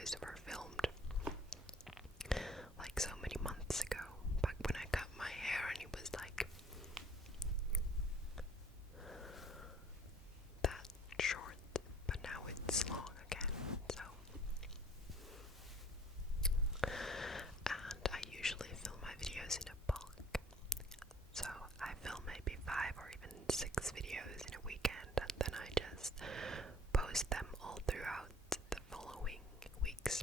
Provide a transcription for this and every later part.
videos were filmed like so many months ago, back when I cut my hair and it was like that short, but now it's long again, so. And I usually film my videos in a bulk, so I film maybe 5 or even 6 videos in a weekend, and then I just post them all throughout the following weeks.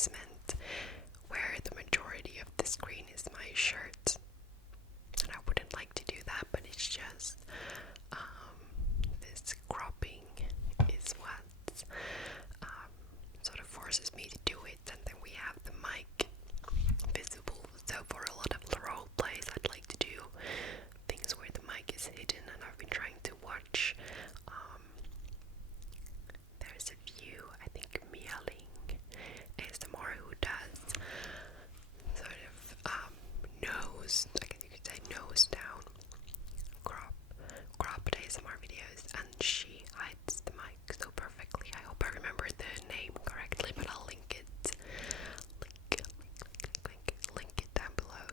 basement where the majority of the screen is my shirt. And I wouldn't like to do that, but it's just this cropping is what sort of forces me to do it. And then we have the mic visible, so for a lot of the role plays I'd like to do things where the mic is hidden, and I've been trying to watch there's a few, I think Meowling ASMR, who does sort of nose, I guess you could say nose down cropped ASMR videos, and she hides the mic so perfectly. I hope I remember the name correctly, but I'll link it down below.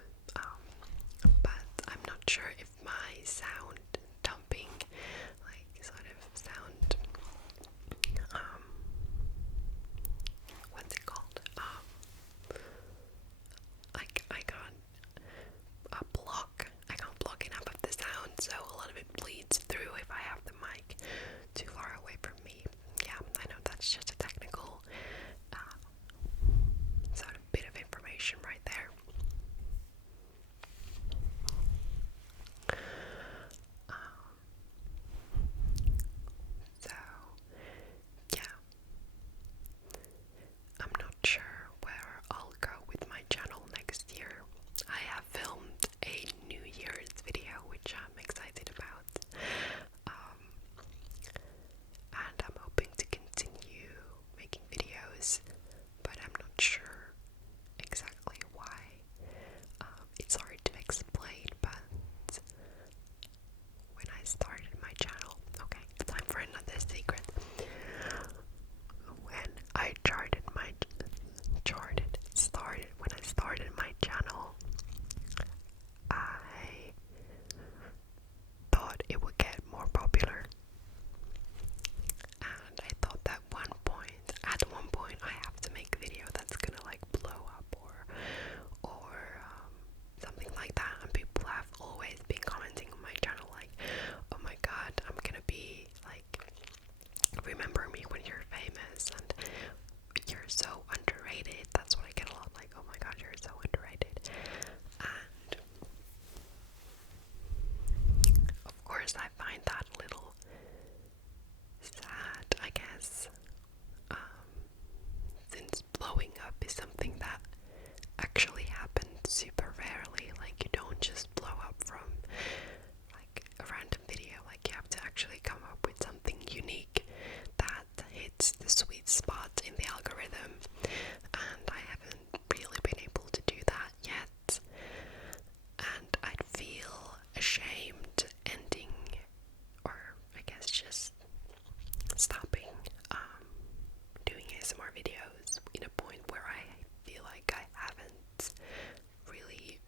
But I'm not sure if my sound dumping, like sort of sound, what's it called? I can't block enough of the sound, so a lot of it bleeds through if I have the mic too far away from me. Yeah, I know that's just a technical sort of bit of information right there. So, yeah, I'm not sure where I'll go with my channel next year. I have filmed a New Year's video, which I'm excited about, and I'm hoping to continue making videos, but I'm not sure exactly why. It's hard to explain, but when I started my channel, okay, time for another secret. When I started my channel, I thought it would get more popular, and I thought that at one point I have to make a video that's gonna like blow up or something like that. And people have always been commenting on my channel like, oh my god, I'm gonna be like, remember me when you're famous, and you're so underrated. That's what I get a lot, like, oh my god, you're so underrated. And of course I find that a little sad, I guess, since blowing up is something that actually happens super rarely. Like, you don't just blow up from like a random video. Like, you have to actually come up with something unique that hits the sweet spot in the algorithm, and I haven't really been able to do that yet. And I'd feel ashamed ending, or I guess just stopping doing ASMR videos in a point where I feel like I haven't really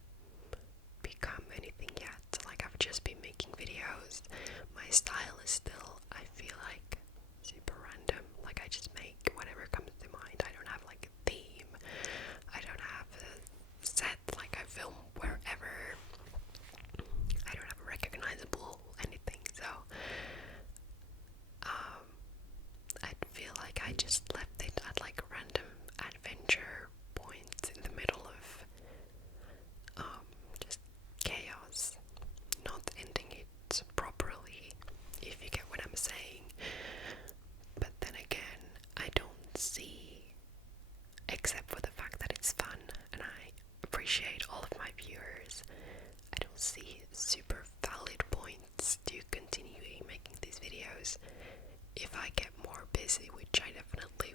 become anything yet. Like, I've just been making videos. My style is still, I feel like, super random. Like, I just make whatever comes to mind. I don't have like a theme. I don't have a set. Like, I film wherever. I don't have a recognizable anything. So I feel like I just left it at like random adventure points in the middle of just chaos, not ending it properly, if you get what I'm saying. But then again, I don't see, except for the fact that it's fun and I appreciate all of my viewers, I don't see super valid points to continuing making these videos if I get more busy, which I definitely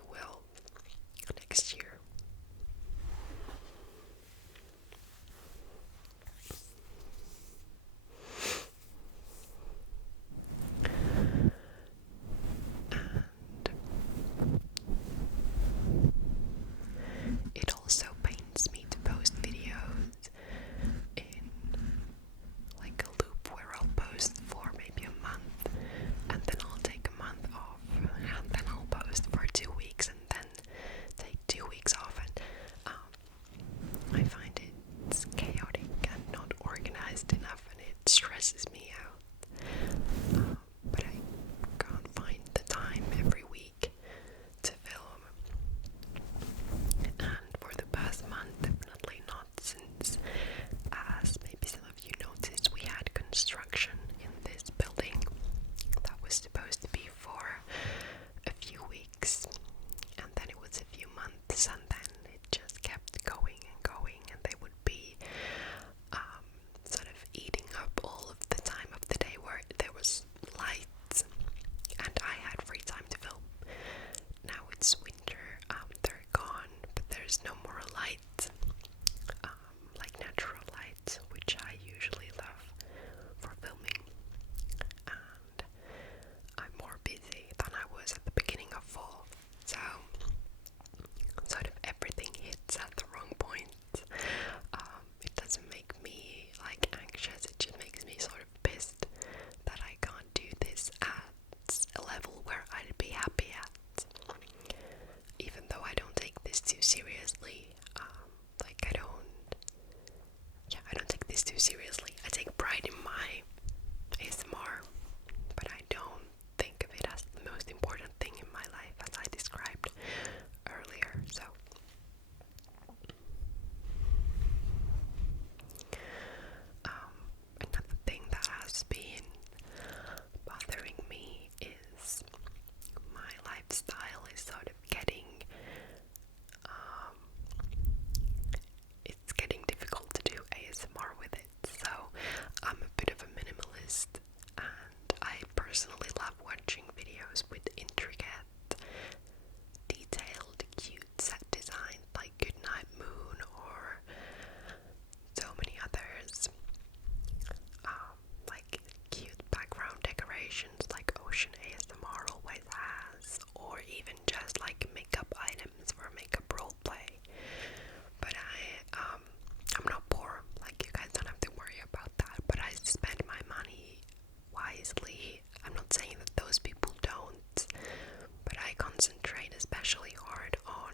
weeks, and then it was a few months, and then it just kept going and going, and they would be sort of eating up all of the time of the day where there was light and I had free time to film. Now it's winter, they're gone, but there's no more light, like natural light, which I usually love for filming, and I'm more busy than I was at the beginning of fall, so sort of everything hits at the wrong point. It doesn't make me like anxious, it just makes me sort of pissed that I can't do this at a level where I'd be happy at, even though I don't take this too seriously. I don't take this too seriously. I take pride in my ASMR, but I don't think of it as the most important thing in my life, as I described earlier. So another thing that has been bothering me is my lifestyle is sort of getting it's getting difficult to do ASMR with it. So I'm a bit of a minimalist, and I personally love watching videos with intricate, detailed, cute set design like Goodnight Moon or so many others, like cute background decorations like Ocean ASMR always has, or even just like makeup items for makeup roleplay. But I'm not poor, like you guys don't have to worry about that, but I spend my money wisely. I'm not saying that those people don't, but I concentrate especially hard on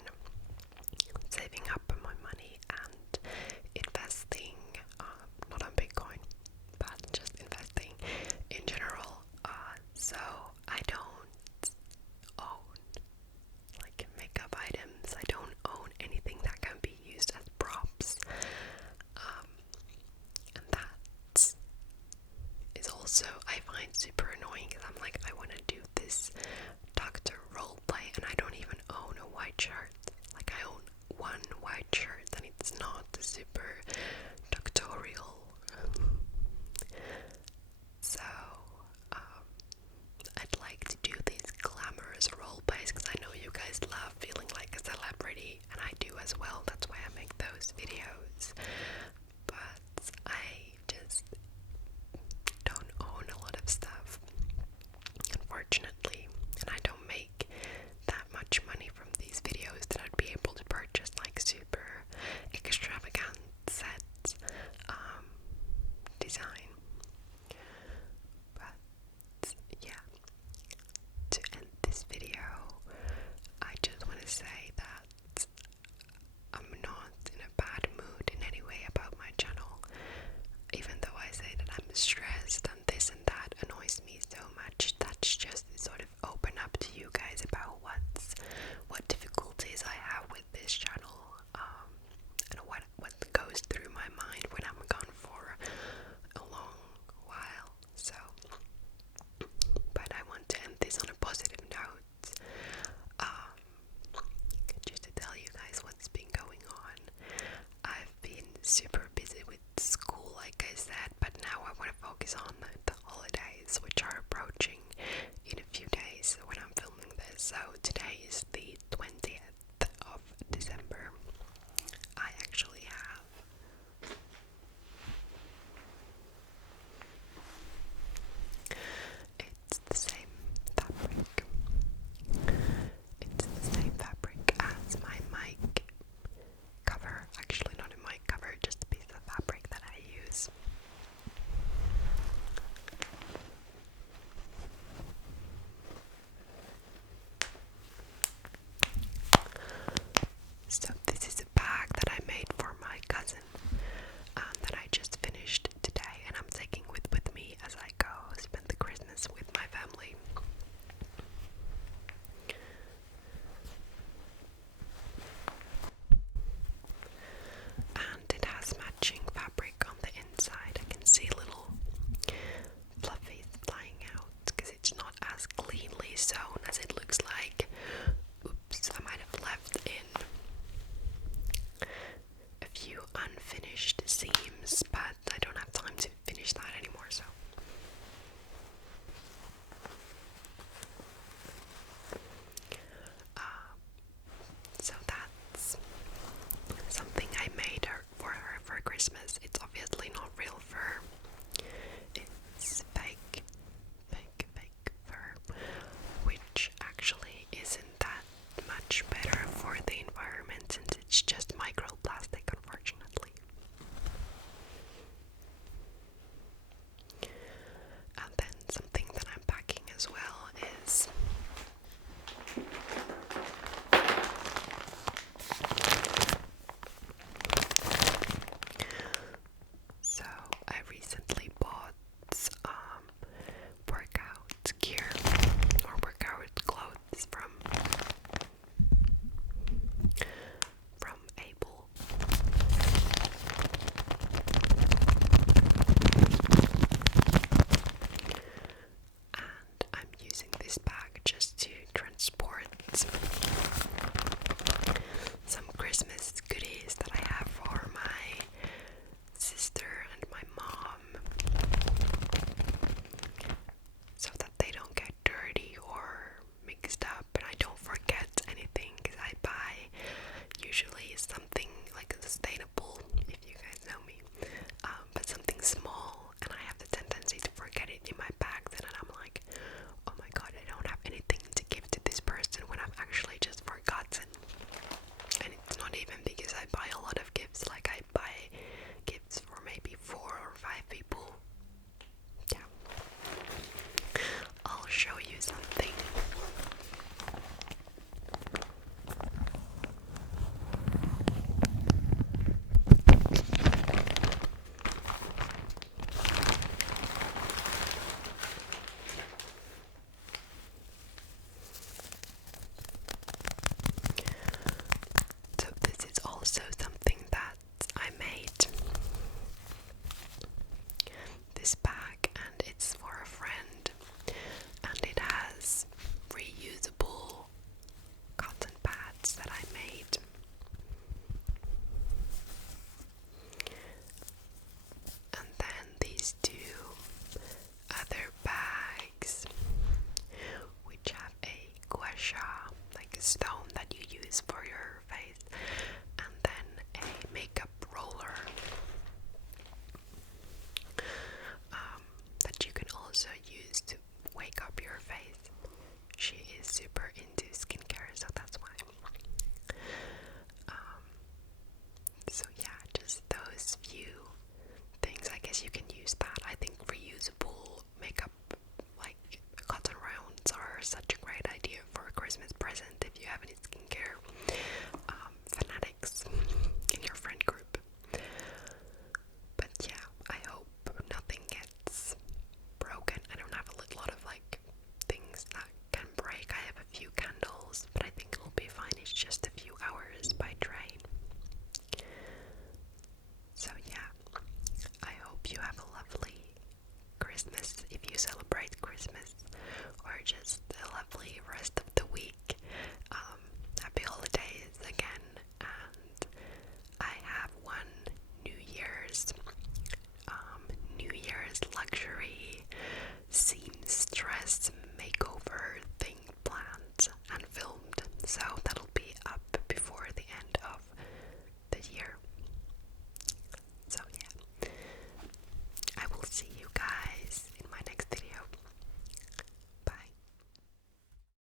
saving up my money and investing, not on Bitcoin, but just investing in general. So I don't own like makeup items. I don't own anything that can be used as props. And that is also, I find super annoying, because I'm like, I want to do this doctor roleplay and I don't even own a white shirt. Like I own one white shirt and it's not super doctorial. So I'd like to do these glamorous roleplays because I know you guys love feeling like a celebrity, and I do as well. That's why I make those videos. But I just don't own a lot of stuff, unfortunately, and I don't make that much money from these videos that I'd be able to purchase like super extravagant sets, design. But yeah, to end this video, I just want to say that I'm not in a bad mood in any way about my channel, even though I say that I'm stressed and this and that annoys me so much. That's just to sort of open up to you guys about what difficulties I have with this channel, and what goes through my mind when I'm gone for a long while. So, but I want to end this on a positive note. Just to tell you guys what's been going on. I've been super busy with school, like I said, but now I want to focus on the holidays, which are approaching in a few days when I'm filming this. So today is the 20th of December. I actually have it's the same fabric. It's the same fabric as my mic cover. Actually, not a mic cover, just a piece of fabric that I use. stone